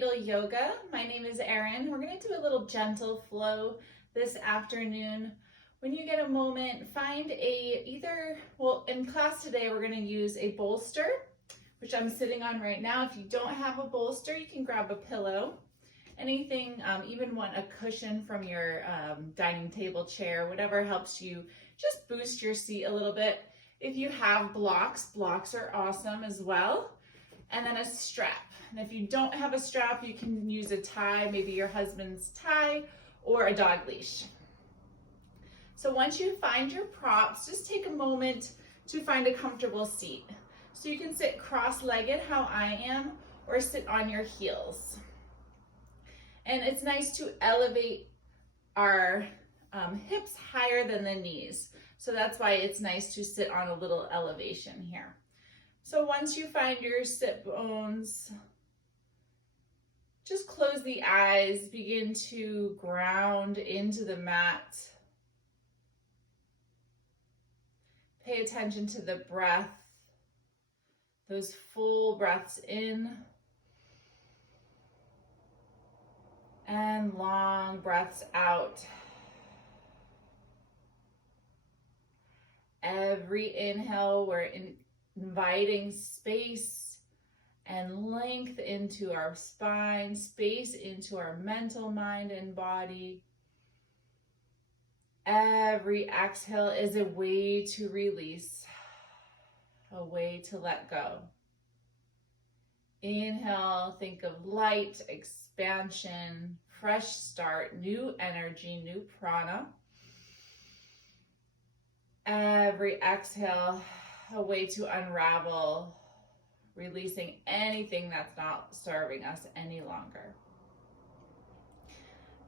Prenatal Yoga. My name is Erin. We're going to do a little gentle flow this afternoon. When you get a moment, find in class today we're going to use a bolster, which I'm sitting on right now. If you don't have a bolster, you can grab a pillow. Anything, even a cushion from your dining table chair, whatever helps you just boost your seat a little bit. If you have blocks are awesome as well. And then a strap. And if you don't have a strap, you can use a tie, maybe your husband's tie or a dog leash. So once you find your props, just take a moment to find a comfortable seat. So you can sit cross-legged how I am, or sit on your heels. And it's nice to elevate our hips higher than the knees. So that's why it's nice to sit on a little elevation here. So once you find your sit bones, just close the eyes, begin to ground into the mat. Pay attention to the breath, those full breaths in and long breaths out. Every inhale, we're inviting space and length into our spine, space into our mental mind and body. Every exhale is a way to release, a way to let go. Inhale, think of light, expansion, fresh start, new energy, new prana. Every exhale, a way to unravel, releasing anything that's not serving us any longer.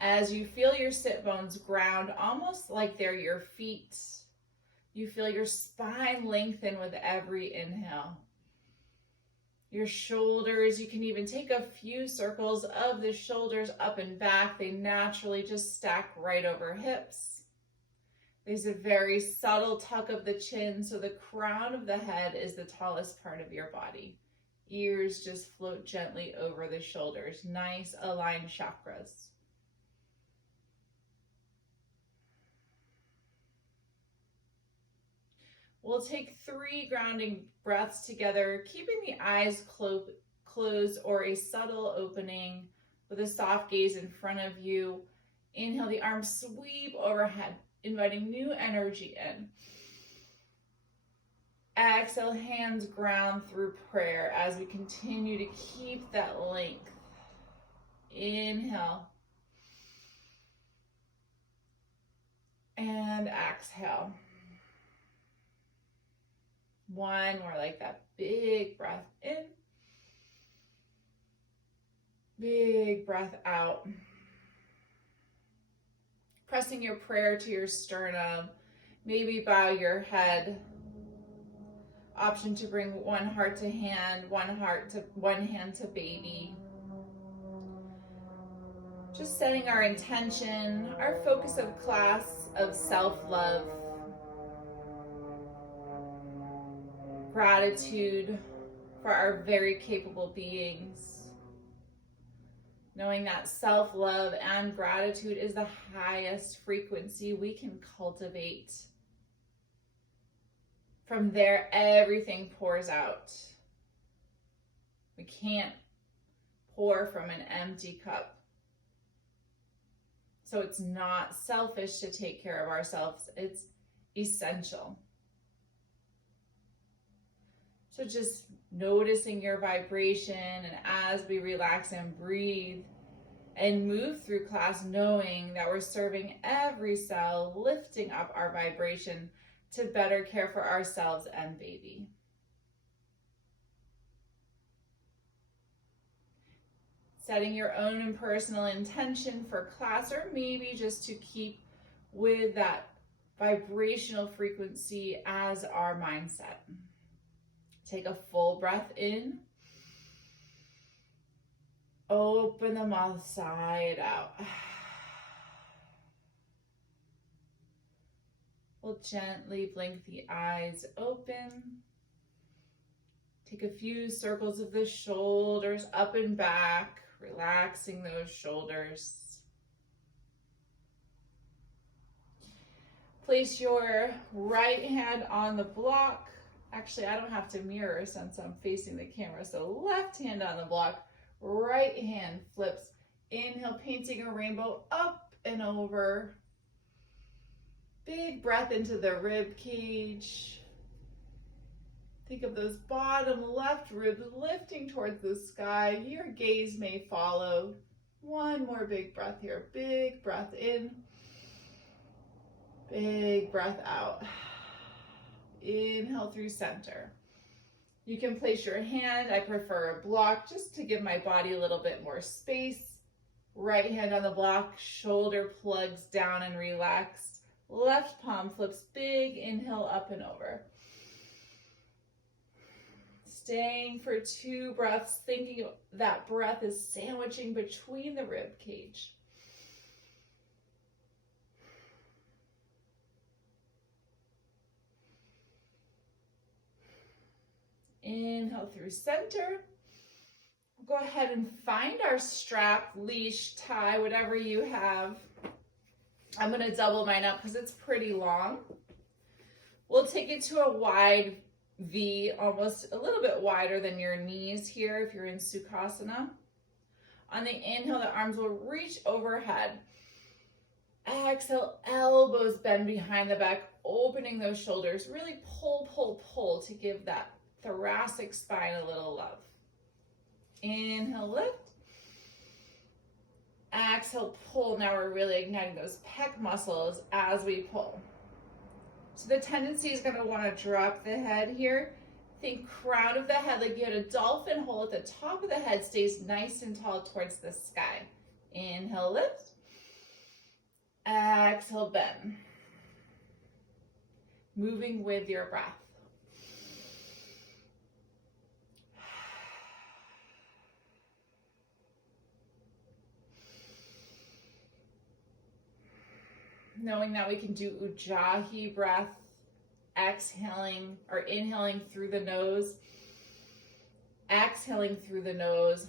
As you feel your sit bones ground, almost like they're your feet, you feel your spine lengthen with every inhale. Your shoulders, you can even take a few circles of the shoulders up and back. They naturally just stack right over hips. There's a very subtle tuck of the chin, so the crown of the head is the tallest part of your body. Ears just float gently over the shoulders. Nice aligned chakras. We'll take 3 grounding breaths together, keeping the eyes closed or a subtle opening with a soft gaze in front of you. Inhale, the arms sweep overhead, inviting new energy in. Exhale, hands ground through prayer as we continue to keep that length. Inhale. And exhale. One more like that. Big breath in. Big breath out. Pressing your prayer to your sternum. Maybe bow your head. Option to bring one heart to hand, one hand to baby. Just setting our intention, our focus of class of self-love. Gratitude for our very capable beings. Knowing that self-love and gratitude is the highest frequency we can cultivate. From there, everything pours out. We can't pour from an empty cup. So it's not selfish to take care of ourselves. It's essential. So just noticing your vibration, and as we relax and breathe and move through class, knowing that we're serving every cell, lifting up our vibration to better care for ourselves and baby. Setting your own and personal intention for class, or maybe just to keep with that vibrational frequency as our mindset. Take a full breath in. Open the mouth side out. We'll gently blink the eyes open. Take a few circles of the shoulders up and back, relaxing those shoulders. Place your right hand on the block. Actually, I don't have to mirror since I'm facing the camera. So left hand on the block, right hand flips. Inhale, painting a rainbow up and over. Big breath into the rib cage. Think of those bottom left ribs lifting towards the sky. Your gaze may follow. One more big breath here. Big breath in. Big breath out. Inhale through center. You can place your hand, I prefer a block just to give my body a little bit more space. Right hand on the block, shoulder plugs down and relaxed. Left palm flips big, inhale up and over. Staying for 2 breaths, thinking that breath is sandwiching between the rib cage. Inhale through center. Go ahead and find our strap, leash, tie, whatever you have. I'm going to double mine up because it's pretty long. We'll take it to a wide V, almost a little bit wider than your knees here if you're in Sukhasana. On the inhale, the arms will reach overhead. Exhale, elbows bend behind the back, opening those shoulders. Really pull, pull, pull to give that thoracic spine a little love. Inhale, lift. Exhale, pull. Now we're really igniting those pec muscles as we pull. So the tendency is going to want to drop the head here. Think crown of the head like you had a dolphin hole at the top of the head stays nice and tall towards the sky. Inhale, lift. Exhale, bend. Moving with your breath. Knowing that we can do Ujjayi breath, exhaling or inhaling through the nose, exhaling through the nose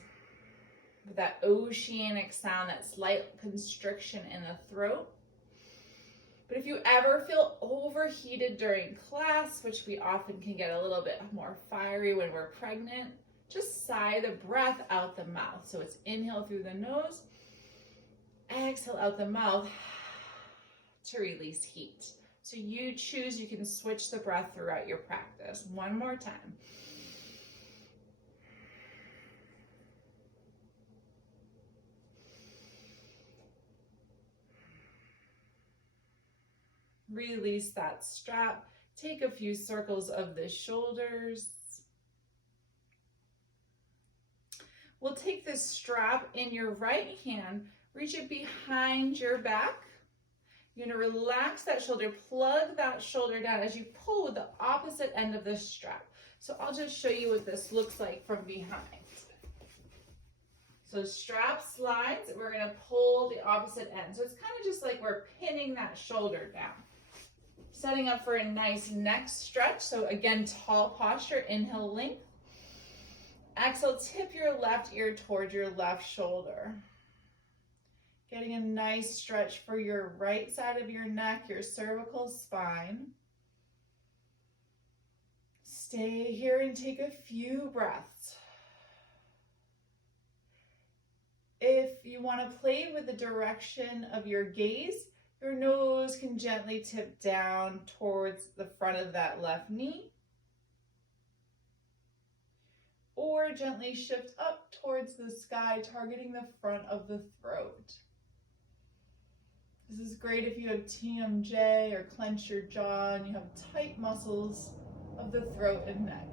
with that oceanic sound, that slight constriction in the throat. But if you ever feel overheated during class, which we often can get a little bit more fiery when we're pregnant, just sigh the breath out the mouth. So it's inhale through the nose, exhale out the mouth to release heat. So you choose, you can switch the breath throughout your practice. One more time. Release that strap. Take a few circles of the shoulders. We'll take this strap in your right hand, reach it behind your back. You're going to relax that shoulder, plug that shoulder down as you pull with the opposite end of the strap. So I'll just show you what this looks like from behind. So strap slides, we're going to pull the opposite end. So it's kind of just like we're pinning that shoulder down. Setting up for a nice neck stretch. So again, tall posture, inhale, length. Exhale, tip your left ear towards your left shoulder. Getting a nice stretch for your right side of your neck, your cervical spine. Stay here and take a few breaths. If you want to play with the direction of your gaze, your nose can gently tip down towards the front of that left knee, or gently shift up towards the sky, targeting the front of the throat. This is great if you have TMJ or clench your jaw and you have tight muscles of the throat and neck,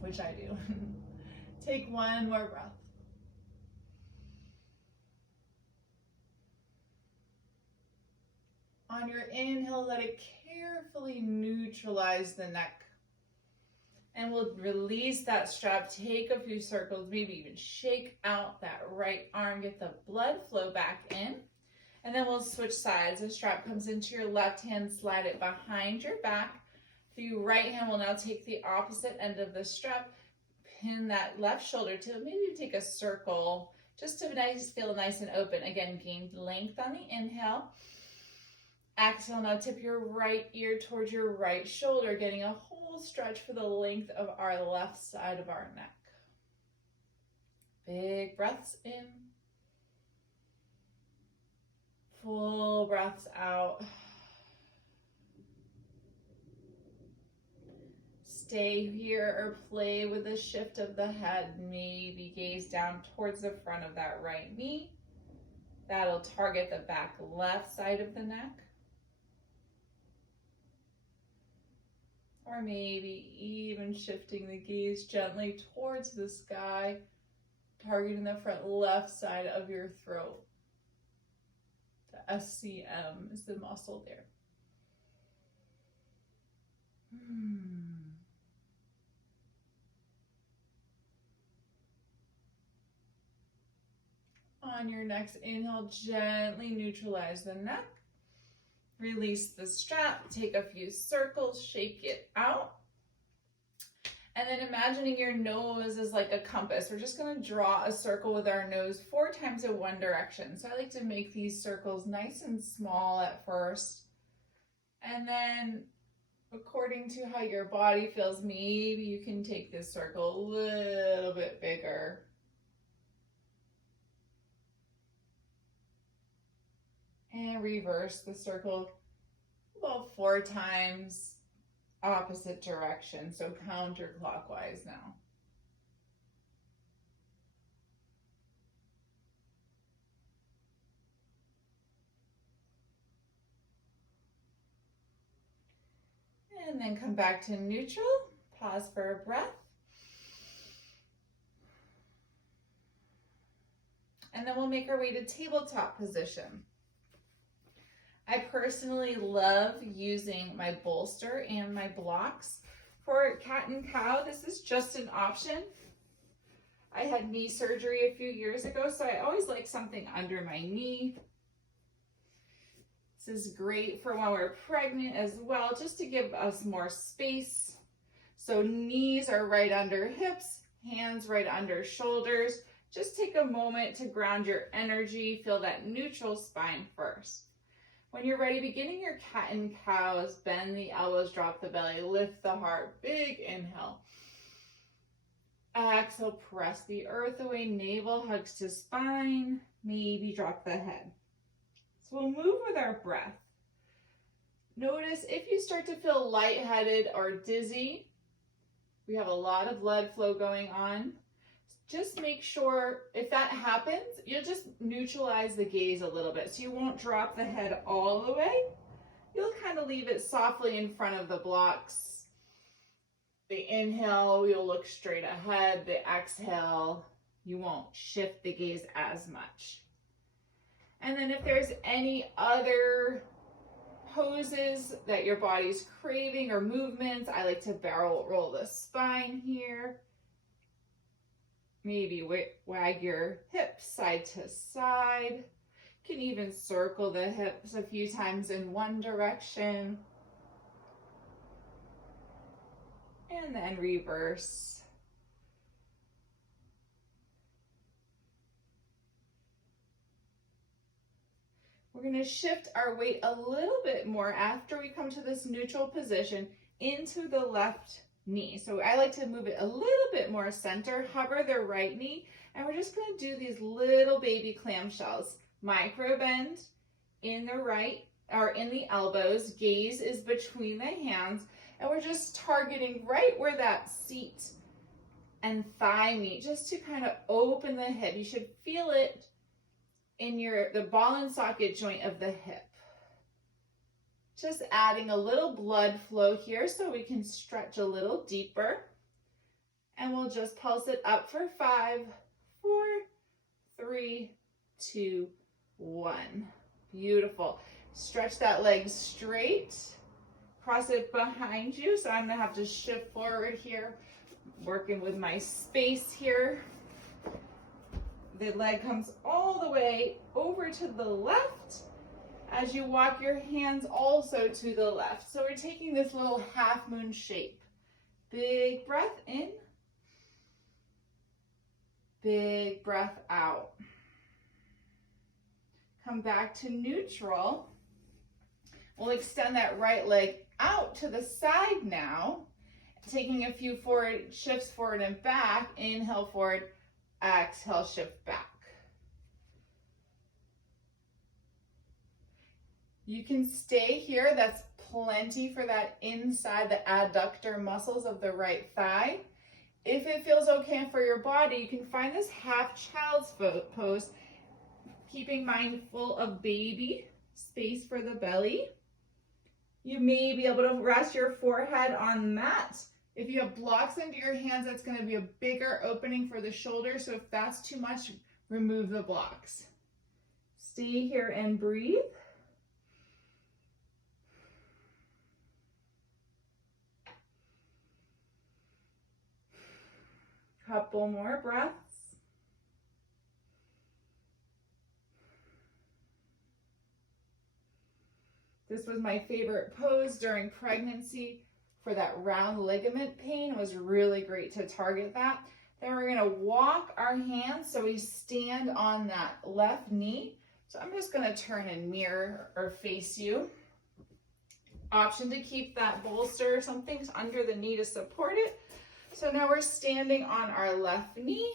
which I do. Take one more breath. On your inhale, let it carefully neutralize the neck. And we'll release that strap, take a few circles, maybe even shake out that right arm, get the blood flow back in. And then we'll switch sides. The strap comes into your left hand, slide it behind your back. The right hand will now take the opposite end of the strap, pin that left shoulder to maybe take a circle just to feel nice and open. Again, gain length on the inhale. Exhale, now tip your right ear towards your right shoulder, getting a whole stretch for the length of our left side of our neck. Big breaths in. Full breaths out. Stay here or play with the shift of the head. Maybe gaze down towards the front of that right knee. That'll target the back left side of the neck. Or maybe even shifting the gaze gently towards the sky, targeting the front left side of your throat. The SCM is the muscle there. On your next inhale, gently neutralize the neck. Release the strap, take a few circles, shake it out. And then imagining your nose is like a compass. We're just gonna draw a circle with our nose 4 times in one direction. So I like to make these circles nice and small at first. And then according to how your body feels, maybe you can take this circle a little bit bigger. And reverse the circle about 4 times, opposite direction, so counterclockwise now. And then come back to neutral, pause for a breath. And then we'll make our way to tabletop position. I personally love using my bolster and my blocks. For cat and cow, this is just an option. I had knee surgery a few years ago, so I always like something under my knee. This is great for when we're pregnant as well, just to give us more space. So knees are right under hips, hands right under shoulders. Just take a moment to ground your energy, feel that neutral spine first. When you're ready, beginning your cat and cows, bend the elbows, drop the belly, lift the heart, big inhale. Exhale, press the earth away, navel hugs to spine, maybe drop the head. So we'll move with our breath. Notice if you start to feel lightheaded or dizzy, we have a lot of blood flow going on. Just make sure if that happens, you'll just neutralize the gaze a little bit. So you won't drop the head all the way. You'll kind of leave it softly in front of the blocks. The inhale, you'll look straight ahead. The exhale, you won't shift the gaze as much. And then if there's any other poses that your body's craving or movements, I like to barrel roll the spine here. Maybe wag your hips side to side. You can even circle the hips a few times in one direction. And then reverse. We're going to shift our weight a little bit more after we come to this neutral position into the left knee. So I like to move it a little bit more center, hover the right knee, and we're just going to do these little baby clamshells. Micro bend in the right or in the elbows, gaze is between the hands, and we're just targeting right where that seat and thigh meet, just to kind of open the hip. You should feel it in the ball and socket joint of the hip. Just adding a little blood flow here so we can stretch a little deeper. And we'll just pulse it up for 5, 4, 3, 2, 1. Beautiful. Stretch that leg straight. Cross it behind you. So I'm going to have to shift forward here, working with my space here. The leg comes all the way over to the left as you walk your hands also to the left. So we're taking this little half moon shape. Big breath in. Big breath out. Come back to neutral. We'll extend that right leg out to the side now, taking a few forward shifts forward and back. Inhale forward, exhale, shift back. You can stay here. That's plenty for that inside the adductor muscles of the right thigh. If it feels okay for your body, you can find this half child's pose, keeping mindful of baby, space for the belly. You may be able to rest your forehead on the mat. If you have blocks under your hands, that's going to be a bigger opening for the shoulders. So if that's too much, remove the blocks. Stay here and breathe. Couple more breaths. This was my favorite pose during pregnancy for that round ligament pain. It was really great to target that. Then we're gonna walk our hands so we stand on that left knee. So I'm just gonna turn and mirror or face you. Option to keep that bolster or something under the knee to support it. So now we're standing on our left knee,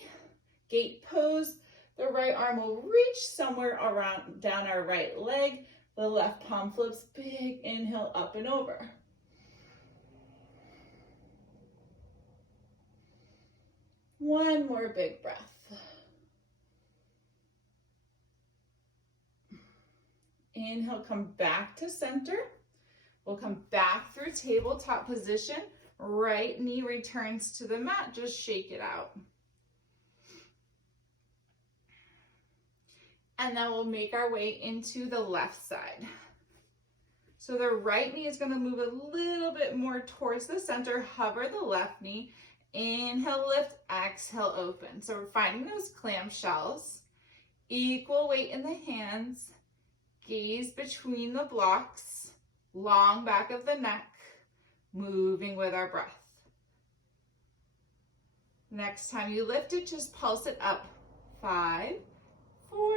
gate pose. The right arm will reach somewhere around down our right leg. The left palm flips, big inhale up and over. One more big breath. Inhale, come back to center. We'll come back through tabletop position. Right knee returns to the mat, just shake it out. And then we'll make our way into the left side. So the right knee is going to move a little bit more towards the center, hover the left knee, inhale, lift, exhale, open. So we're finding those clamshells, equal weight in the hands, gaze between the blocks, long back of the neck, moving with our breath. Next time you lift it, just pulse it up. 5, 4,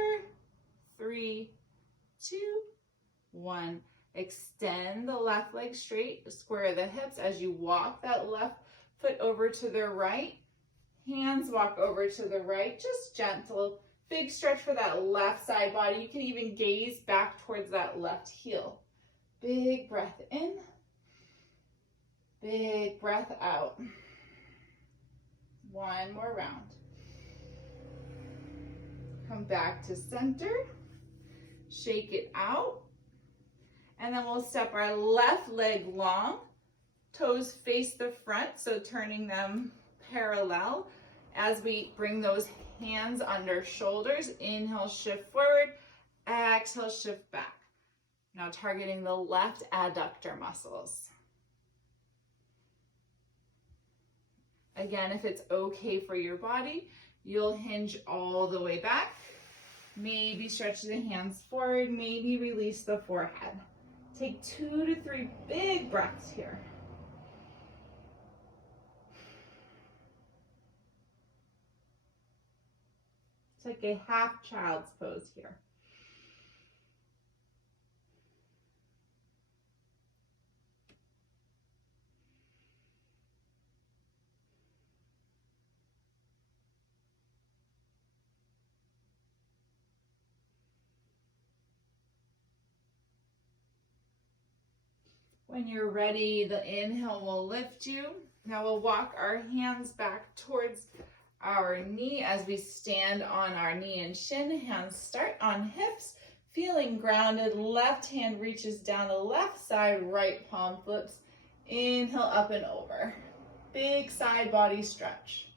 3, 2, 1. Extend the left leg straight, square the hips as you walk that left foot over to the right. Hands walk over to the right, just gentle. Big stretch for that left side body. You can even gaze back towards that left heel. Big breath in. Big breath out. One more round. Come back to center. Shake it out. And then we'll step our left leg long. Toes face the front, so turning them parallel as we bring those hands under shoulders. Inhale, shift forward. Exhale, shift back. Now targeting the left adductor muscles. Again, if it's okay for your body, you'll hinge all the way back. Maybe stretch the hands forward, maybe release the forehead. Take 2 to 3 big breaths here. It's like a half child's pose here. When you're ready, the inhale will lift you. Now we'll walk our hands back towards our knee as we stand on our knee and shin. Hands start on hips, feeling grounded. Left hand reaches down the left side, right palm flips. Inhale up and over. Big side body stretch.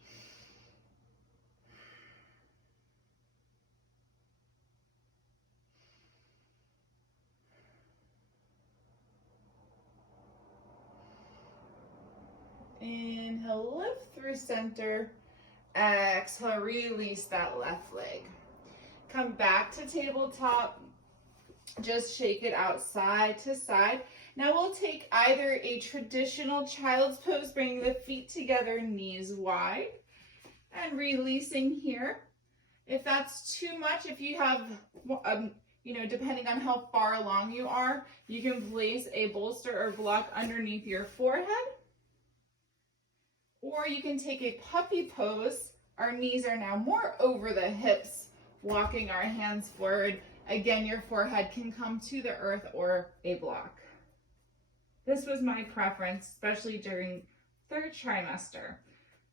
Inhale, lift through center. Exhale, release that left leg. Come back to tabletop. Just shake it out side to side. Now we'll take either a traditional child's pose, bringing the feet together, knees wide, And releasing here. If that's too much, if you have, depending on how far along you are, you can place a bolster or block underneath your forehead. Or you can take a puppy pose. Our knees are now more over the hips, walking our hands forward. Again, your forehead can come to the earth or a block. This was my preference, especially during third trimester.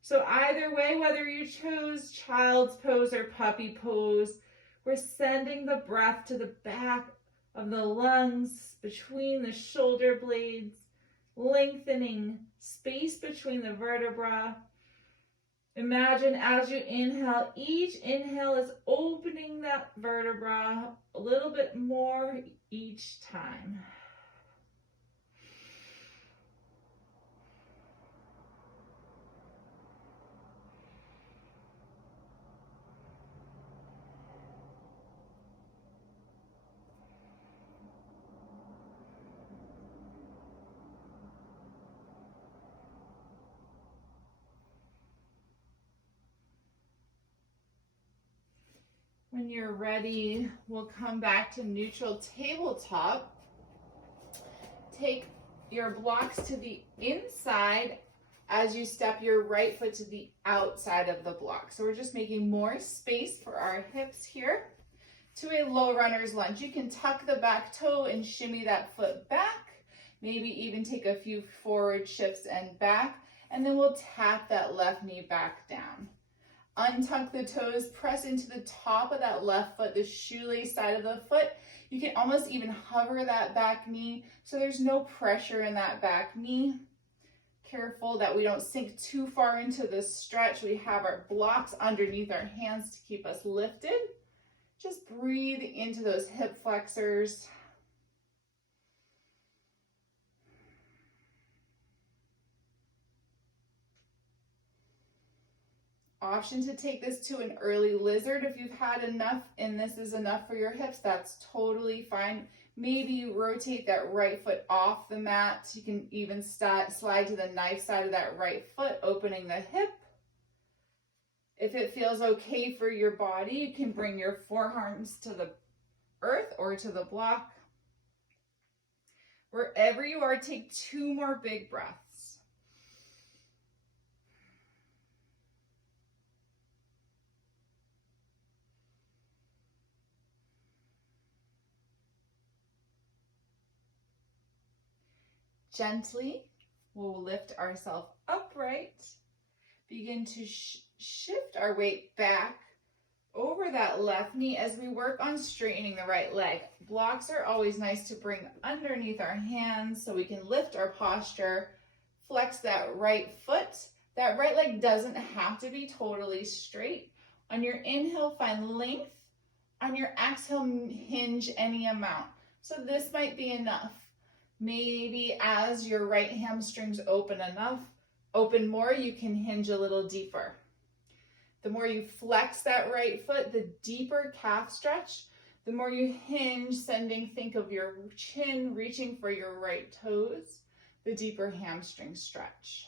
So either way, whether you chose child's pose or puppy pose, we're sending the breath to the back of the lungs, between the shoulder blades, lengthening space between the vertebrae. Imagine as you inhale, each inhale is opening that vertebra a little bit more each time. When you're ready, we'll come back to neutral tabletop. Take your blocks to the inside as you step your right foot to the outside of the block. So we're just making more space for our hips here. To a low runner's lunge. You can tuck the back toe and shimmy that foot back. Maybe even take a few forward shifts and back. And then we'll tap that left knee back down. Untuck the toes, press into the top of that left foot, the shoelace side of the foot. You can almost even hover that back knee so there's no pressure in that back knee. Careful that we don't sink too far into the stretch. We have our blocks underneath our hands to keep us lifted. Just breathe into those hip flexors. Option to take this to an early lizard. If you've had enough and this is enough for your hips, that's totally fine. Maybe you rotate that right foot off the mat. You can even slide to the knife side of that right foot, opening the hip. If it feels okay for your body, you can bring your forearms to the earth or to the block. Wherever you are, take 2 more big breaths. Gently, we'll lift ourselves upright. Begin to shift our weight back over that left knee as we work on straightening the right leg. Blocks are always nice to bring underneath our hands so we can lift our posture, flex that right foot. That right leg doesn't have to be totally straight. On your inhale, find length. On your exhale, hinge any amount. So this might be enough. Maybe as your right hamstrings open more, you can hinge a little deeper. The more you flex that right foot, the deeper calf stretch, the more you hinge, think of your chin reaching for your right toes, the deeper hamstring stretch.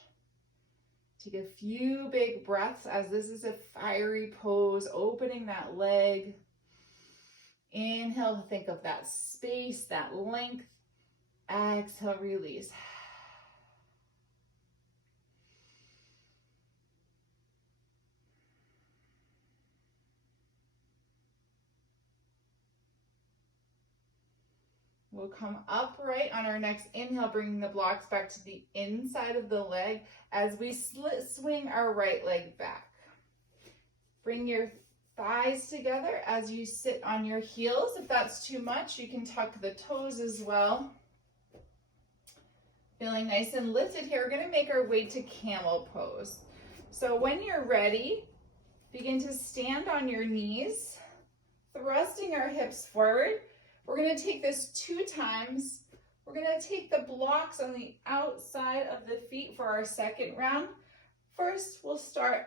Take a few big breaths as this is a fiery pose, opening that leg. Inhale, think of that space, that length. Exhale, release. We'll come upright on our next inhale, bringing the blocks back to the inside of the leg as we swing our right leg back. Bring your thighs together as you sit on your heels. If that's too much, you can tuck the toes as well. Feeling nice and lifted here, we're going to make our way to camel pose. So when you're ready, begin to stand on your knees, thrusting our hips forward. We're going to take this 2 times. We're going to take the blocks on the outside of the feet for our second round. First, we'll start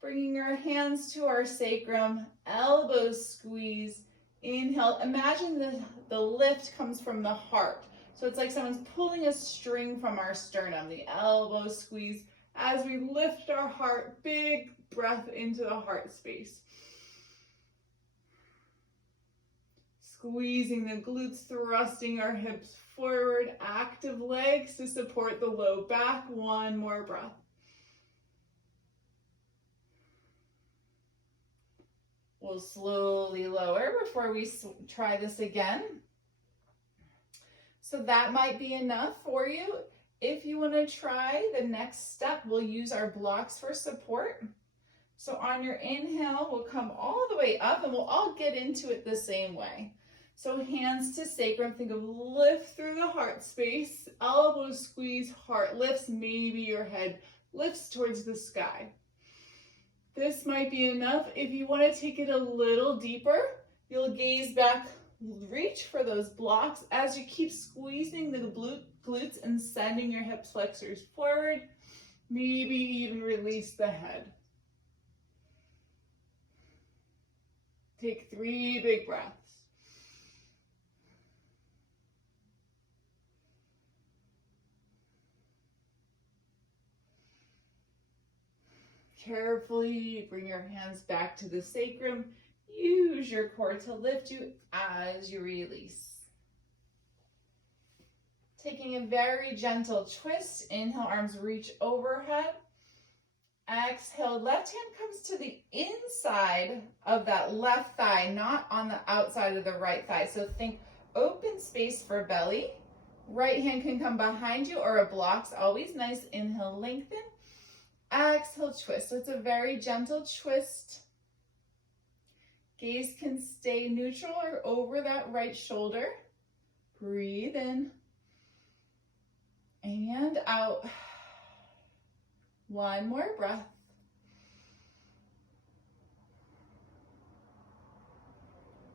bringing our hands to our sacrum, elbows squeeze, inhale. Imagine the lift comes from the heart. So it's like someone's pulling a string from our sternum. The elbows squeeze as we lift our heart, big breath into the heart space. Squeezing the glutes, thrusting our hips forward, active legs to support the low back. One more breath. We'll slowly lower before we try this again. So that might be enough for you. If you want to try the next step, we'll use our blocks for support. So on your inhale, we'll come all the way up and we'll all get into it the same way. So hands to sacrum, think of lift through the heart space, elbows squeeze, heart lifts, maybe your head lifts towards the sky. This might be enough. If you want to take it a little deeper, you'll gaze back, reach for those blocks as you keep squeezing the glutes and sending your hip flexors forward, maybe even release the head. Take 3 big breaths. Carefully bring your hands back to the sacrum. Use your core to lift you as you release. Taking a very gentle twist. Inhale, arms reach overhead. Exhale, left hand comes to the inside of that left thigh, not on the outside of the right thigh. So think open space for belly. Right hand can come behind you or a block's always nice. Inhale, lengthen. Exhale, twist. So it's a very gentle twist. Gaze can stay neutral or over that right shoulder. Breathe in and out. One more breath.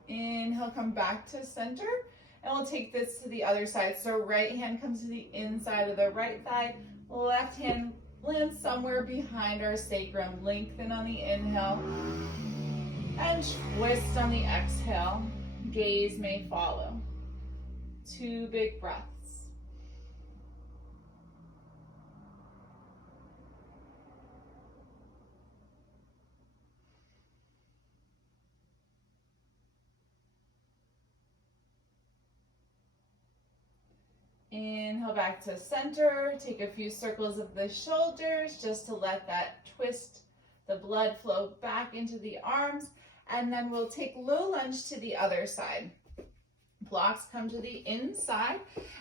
Inhale, come back to center. And we'll take this to the other side. So right hand comes to the inside of the right thigh. Left hand lands somewhere behind our sacrum. Lengthen on the inhale. And twist on the exhale. Gaze may follow. 2 big breaths. Inhale back to center. Take a few circles of the shoulders just to let that twist, the blood flow back into the arms. And then we'll take low lunge to the other side. Blocks come to the inside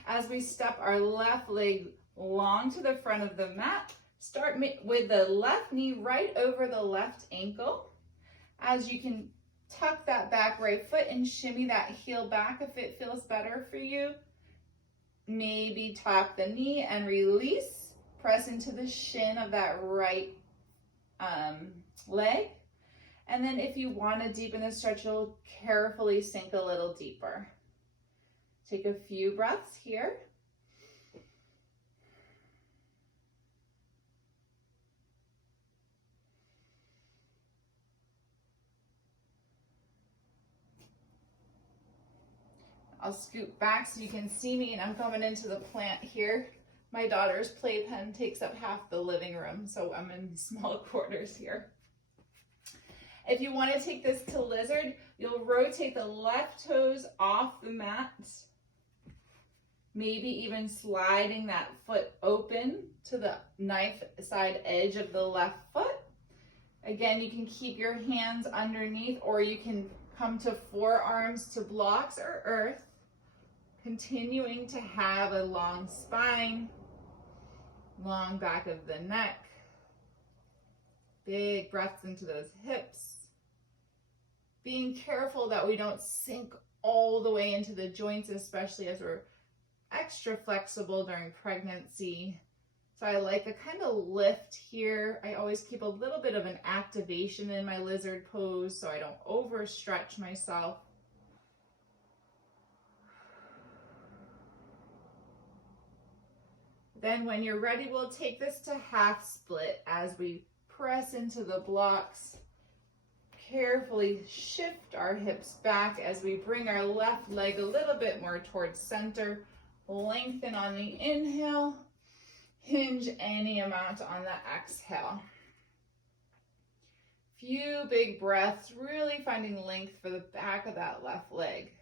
as we step our left leg long to the front of the mat. Start with the left knee right over the left ankle. As you can tuck that back right foot and shimmy that heel back if it feels better for you. Maybe tap the knee and release. Press into the shin of that right leg. And then if you want to deepen the stretch, you'll carefully sink a little deeper. Take a few breaths here. I'll scoot back so you can see me, and I'm coming into the plant here. My daughter's playpen takes up half the living room, so I'm in small quarters here. If you want to take this to lizard, you'll rotate the left toes off the mat, maybe even sliding that foot open to the knife side edge of the left foot. Again, you can keep your hands underneath, or you can come to forearms to blocks or earth, continuing to have a long spine, long back of the neck, big breaths into those hips. Being careful that we don't sink all the way into the joints, especially as we're extra flexible during pregnancy. So I like a kind of lift here. I always keep a little bit of an activation in my lizard pose so I don't overstretch myself. Then when you're ready, we'll take this to half split as we press into the blocks. Carefully shift our hips back as we bring our left leg a little bit more towards center. Lengthen on the inhale. Hinge any amount on the exhale. Few big breaths, really finding length for the back of that left leg.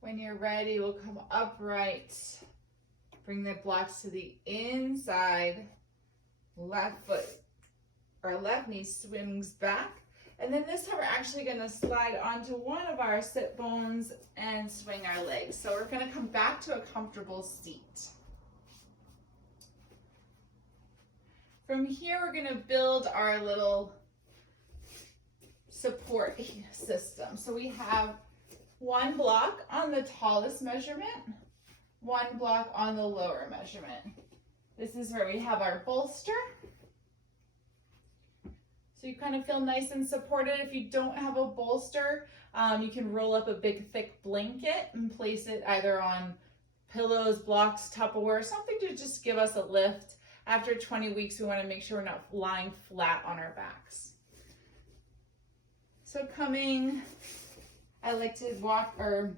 When you're ready, we'll come upright. Bring the blocks to the inside. Left foot or left knee swings back. And then this time we're actually going to slide onto one of our sit bones and swing our legs. So we're going to come back to a comfortable seat. From here, we're going to build our little support system. So we have one block on the tallest measurement, one block on the lower measurement. This is where we have our bolster. So you kind of feel nice and supported. If you don't have a bolster, you can roll up a big thick blanket and place it either on pillows, blocks, Tupperware, something to just give us a lift. After 20 weeks, we want to make sure we're not lying flat on our backs. So I like to walk or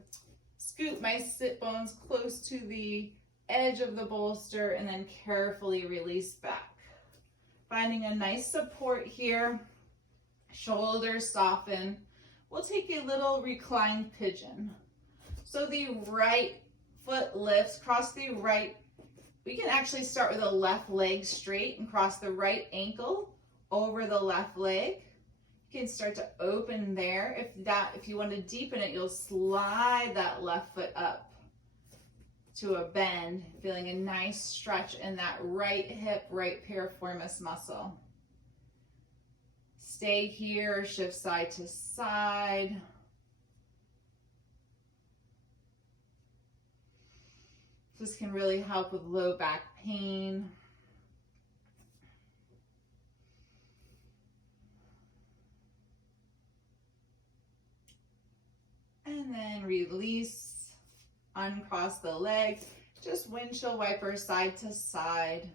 scoot my sit bones close to the edge of the bolster and then carefully release back. Finding a nice support here, shoulders soften. We'll take a little reclined pigeon. So the right foot lifts, cross the right. We can actually start with the left leg straight and cross the right ankle over the left leg. You can start to open there. If you want to deepen it, you'll slide that left foot up to a bend, feeling a nice stretch in that right hip, right piriformis muscle. Stay here, shift side to side. This can really help with low back pain. And then release. Uncross the legs, just windshield wiper side to side.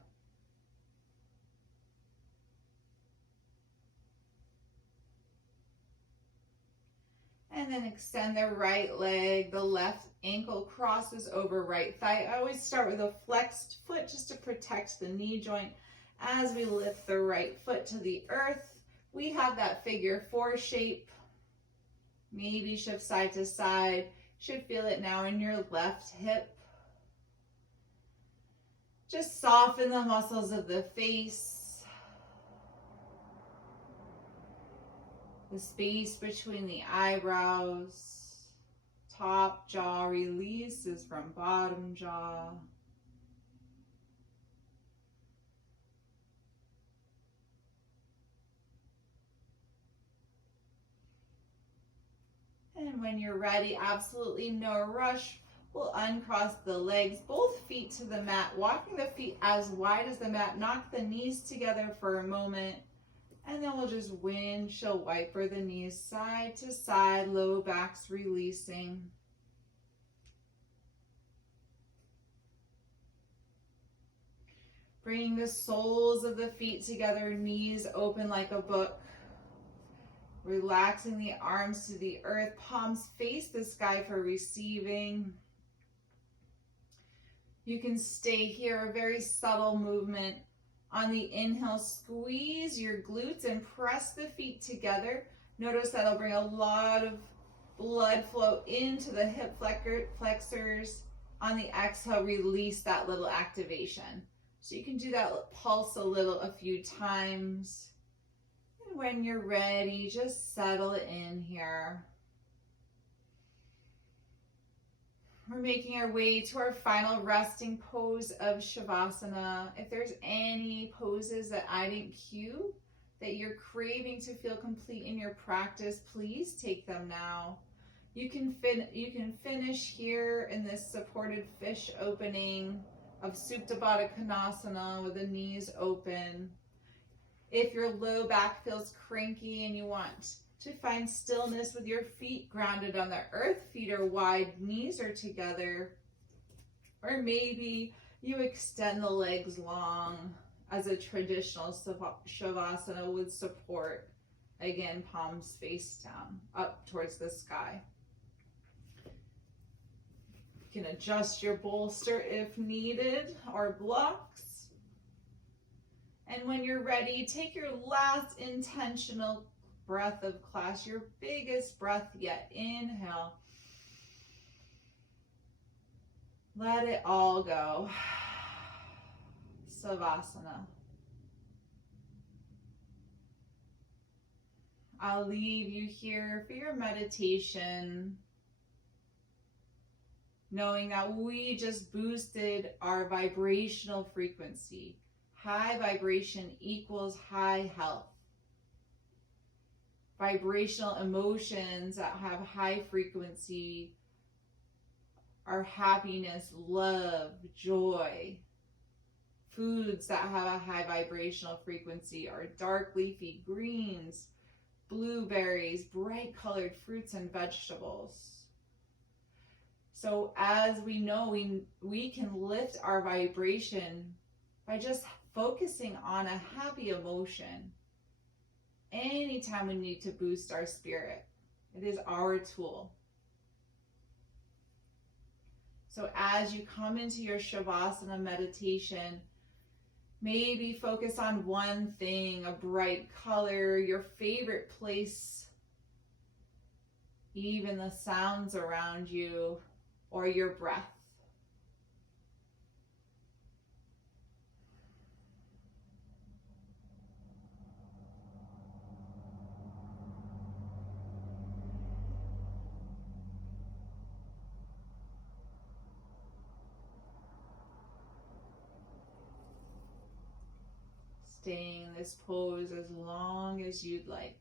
And then extend the right leg, the left ankle crosses over right thigh. I always start with a flexed foot just to protect the knee joint. As we lift the right foot to the earth, we have that figure 4 shape. Maybe shift side to side. Should feel it now in your left hip. Just soften the muscles of the face. The space between the eyebrows. Top jaw releases from bottom jaw. And when you're ready, absolutely no rush, we'll uncross the legs, both feet to the mat, walking the feet as wide as the mat, knock the knees together for a moment, and then we'll just windshield wiper the knees side to side, low backs releasing. Bringing the soles of the feet together, knees open like a book. Relaxing the arms to the earth, palms face the sky for receiving. You can stay here, a very subtle movement. On the inhale, squeeze your glutes and press the feet together. Notice that'll bring a lot of blood flow into the hip flexors. On the exhale, release that little activation. So you can do that pulse a few times. When you're ready, just settle in here. We're making our way to our final resting pose of Shavasana. If there's any poses that I didn't cue that you're craving to feel complete in your practice, please take them now. You can finish here in this supported fish opening, of Supta Baddha Konasana with the knees open. If your low back feels cranky and you want to find stillness with your feet grounded on the earth, feet are wide, knees are together, or maybe you extend the legs long as a traditional Shavasana would support. Again, palms face down, up towards the sky. You can adjust your bolster if needed, or blocks. And when you're ready, take your last intentional breath of class, your biggest breath yet. Inhale. Let it all go. Savasana. I'll leave you here for your meditation, knowing that we just boosted our vibrational frequency. High vibration equals high health. Vibrational emotions that have high frequency are happiness, love, joy. Foods that have a high vibrational frequency are dark leafy greens, blueberries, bright colored fruits and vegetables. So as we know, we can lift our vibration by just focusing on a happy emotion. Anytime we need to boost our spirit, it is our tool. So as you come into your Shavasana meditation, maybe focus on one thing, a bright color, your favorite place, even the sounds around you, or your breath. Staying in this pose as long as you'd like.